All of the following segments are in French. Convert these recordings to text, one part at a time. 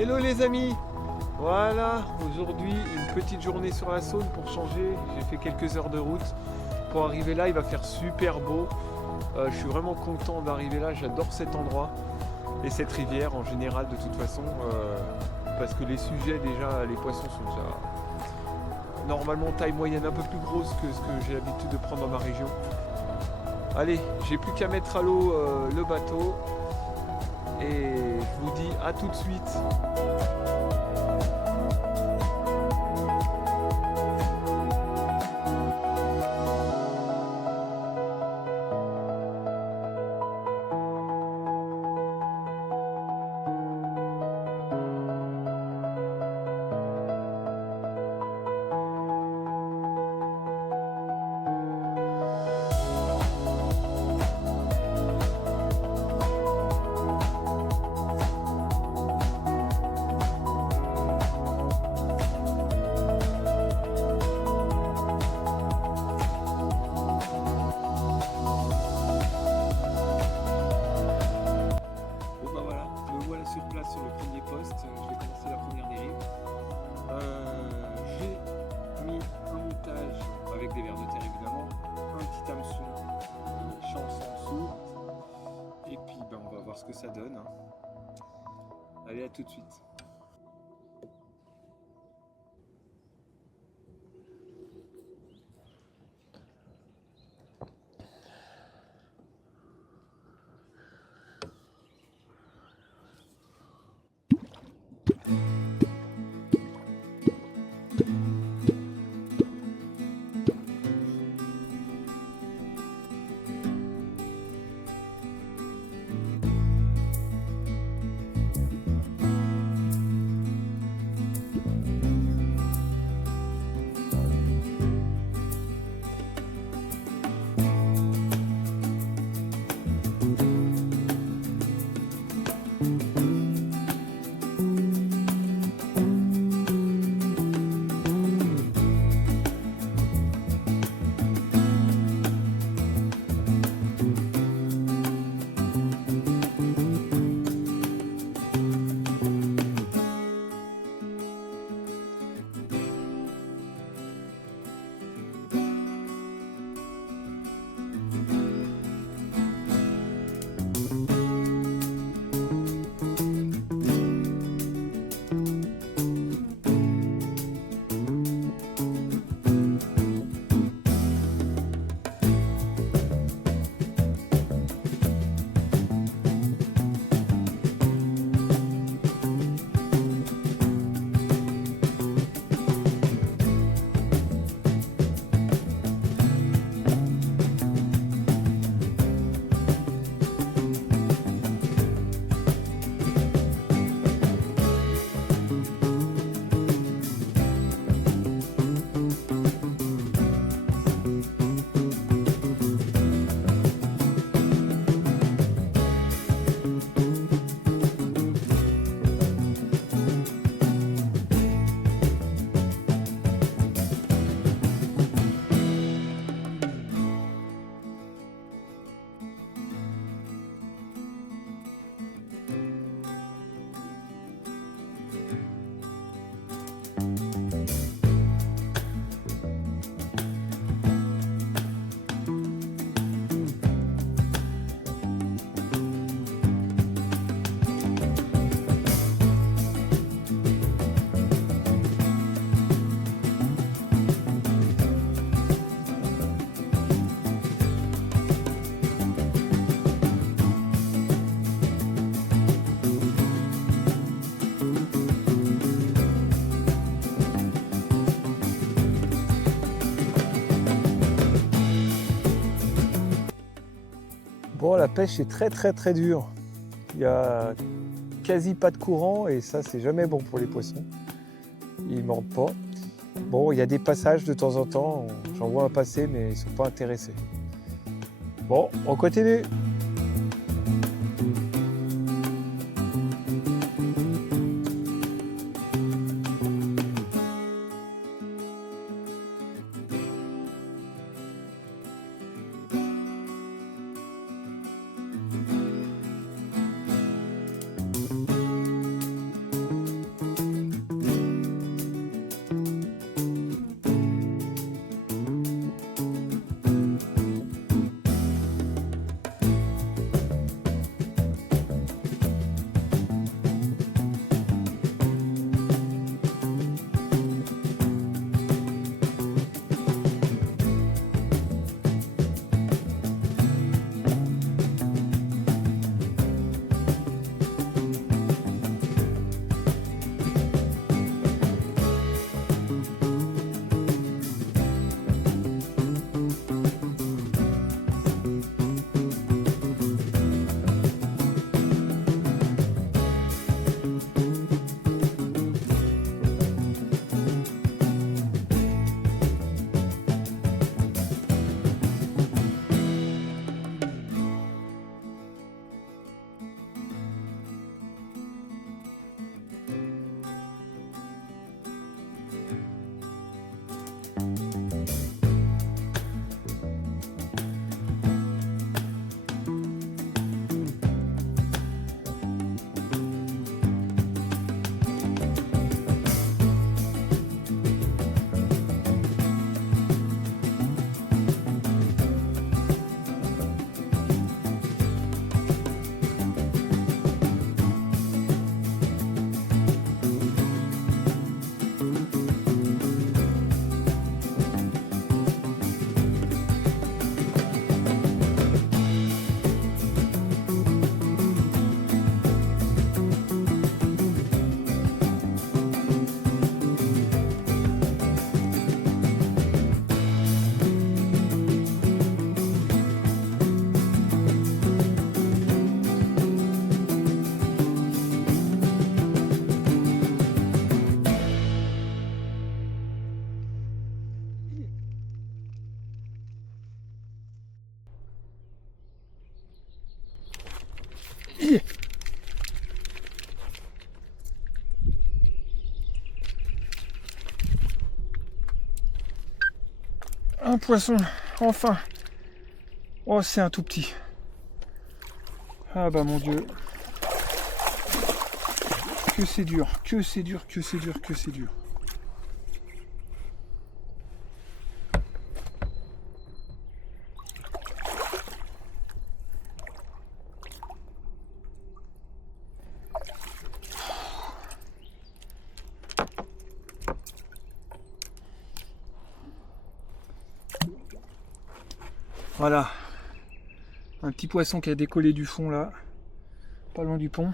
Hello les amis. Voilà, aujourd'hui une petite journée sur la Saône pour changer. J'ai fait quelques heures de route pour arriver là, il va faire super beau. Je suis vraiment content d'arriver là, j'adore cet endroit et cette rivière en général de toute façon. Parce que les sujets déjà, les poissons sont déjà normalement taille moyenne un peu plus grosse que ce que j'ai l'habitude de prendre dans ma région. Allez, j'ai plus qu'à mettre à l'eau le bateau et je vous dis à tout de suite. Bon bah voilà, me voilà sur place sur le premier poste, je vais commencer la première dérive. J'ai mis un montage avec des vers de terre évidemment, un petit hameçon, chance en dessous, et puis ben, on va voir ce que ça donne. Allez, à tout de suite. Bon, la pêche est très dure. Il y a quasi pas de courant et ça c'est jamais bon pour les poissons. Ils mordent pas. Bon, il y a des passages de temps en temps, j'en vois un passer mais ils sont pas intéressés. Bon, on continue. Un poisson, enfin. Oh, c'est un tout petit. Ah bah mon Dieu. Que c'est dur, que c'est dur, que c'est dur, que c'est dur. Voilà. Un petit poisson qui a décollé du fond là. Pas loin du pont.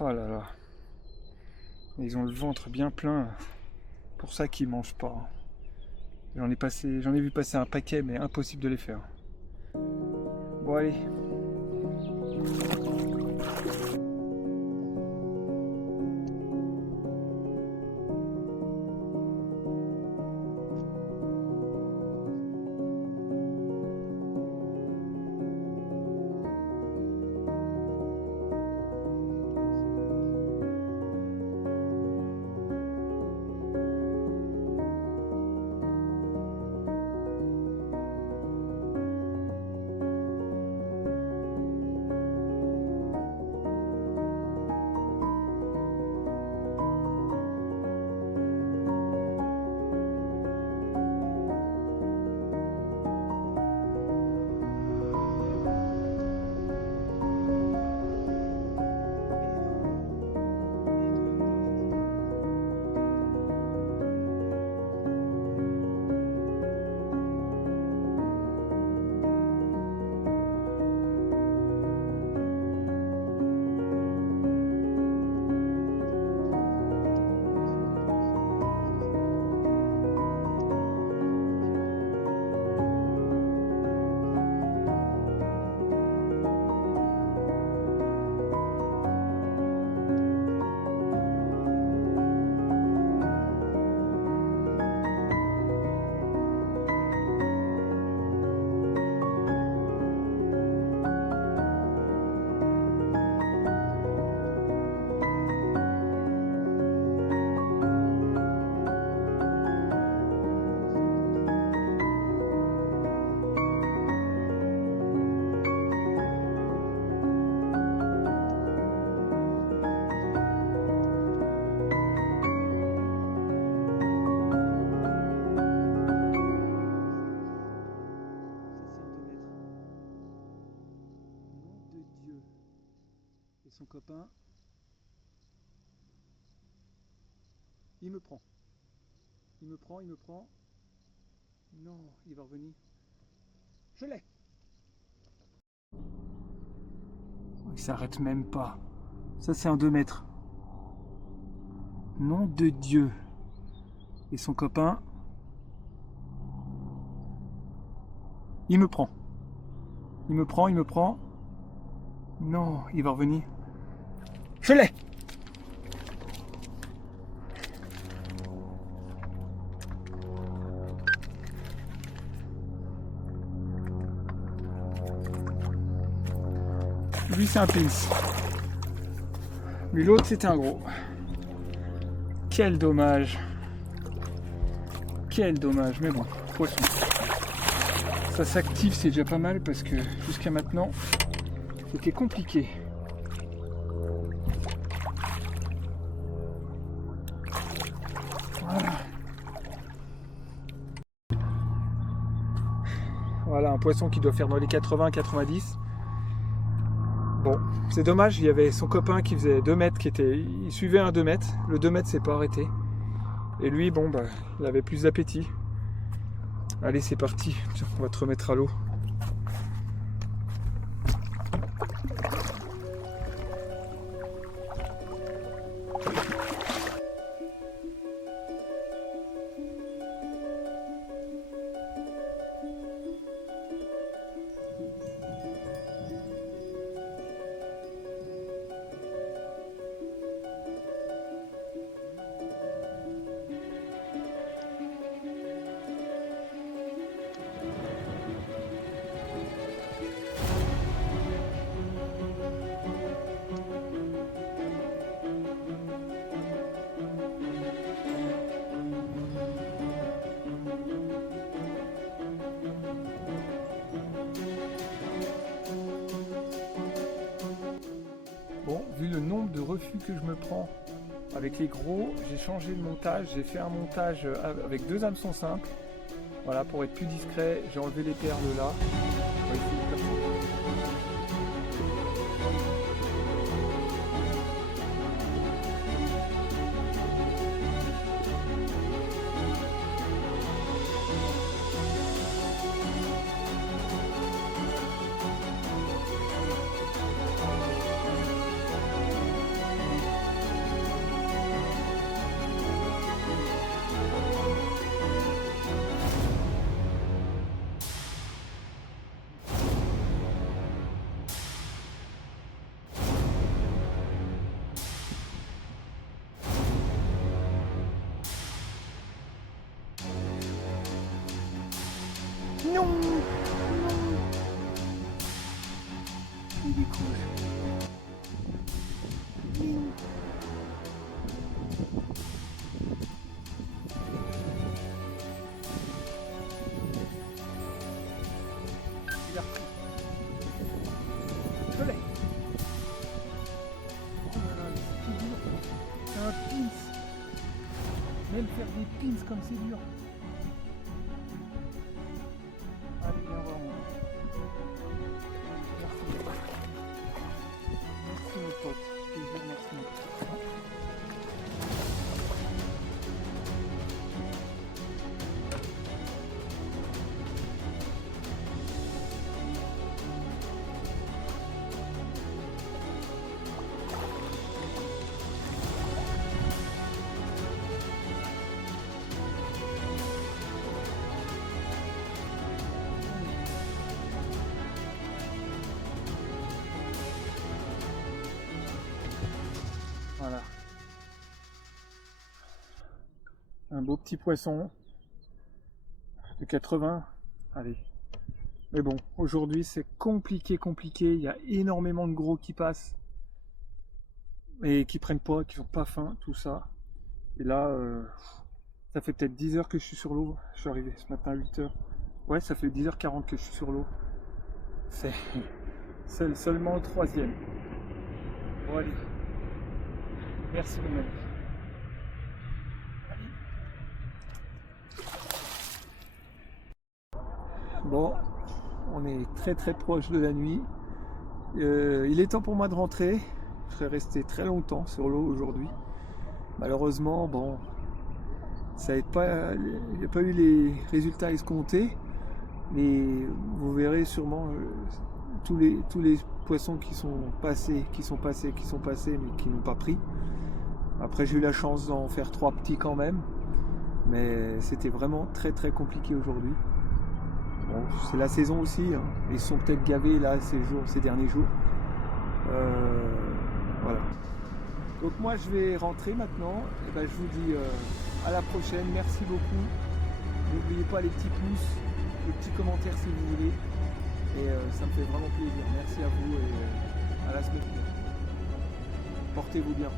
Oh là là. Ils ont le ventre bien plein. Pour ça qu'ils mangent pas. J'en ai vu passer un paquet, mais impossible de les faire. Bon allez. Son copain, il me prend. Il me prend. Non, il va revenir. Je l'ai. Il s'arrête même pas. Ça, c'est un 2 mètres. Nom de Dieu. Et son copain, il me prend. Il me prend. Non, il va revenir. Je l'ai. Lui, c'est un pince. Mais l'autre, c'était un gros. Quel dommage. Quel dommage. Mais bon, poisson. Ça s'active, c'est déjà pas mal parce que jusqu'à maintenant, c'était compliqué. Voilà, un poisson qui doit faire dans les 80-90. Bon, c'est dommage, il y avait son copain qui faisait 2 mètres, il suivait un 2 mètres. Le 2 mètres s'est pas arrêté. Et lui, bon, bah, il avait plus d'appétit. Allez, c'est parti. Tiens, on va te remettre à l'eau. affûts que je me prends avec les gros, j'ai changé le montage, j'ai fait un montage avec 2 hameçons simples. Voilà, pour être plus discret, j'ai enlevé les perles là. On va essayer de faire ça. Non, non. Il décroche. Non. Il a repris. Je l'ai. Oh là là, c'est dur. C'est un pins. Même faire des pins comme c'est dur. Allez, viens voir moi. Merci. Merci mes potes. Je te jure merci. Voilà. Un beau petit poisson de 80. Allez. Mais bon, aujourd'hui c'est compliqué. Il y a énormément de gros qui passent et qui prennent pas, qui n'ont pas faim, tout ça. Et là, ça fait peut-être 10 heures que je suis sur l'eau. Je suis arrivé ce matin à 8 heures. Ouais, ça fait 10h40 que je suis sur l'eau. C'est seulement le 3e. Bon, allez. Merci mon ami. Bon, on est très proche de la nuit. Il est temps pour moi de rentrer. Je serais resté très longtemps sur l'eau aujourd'hui. Malheureusement, bon, il n'y a pas eu les résultats escomptés. Mais vous verrez sûrement tous les poissons qui sont passés, mais qui n'ont pas pris. Après, j'ai eu la chance d'en faire 3 petits quand même, mais c'était vraiment très compliqué aujourd'hui. Bon, c'est la saison aussi, hein. Ils se sont peut-être gavés là ces derniers jours. Voilà. Donc moi, je vais rentrer maintenant. Et ben, je vous dis à la prochaine. Merci beaucoup. N'oubliez pas les petits pouces, les petits commentaires si vous voulez. Et ça me fait vraiment plaisir. Merci à vous et à la semaine prochaine. Portez-vous bien.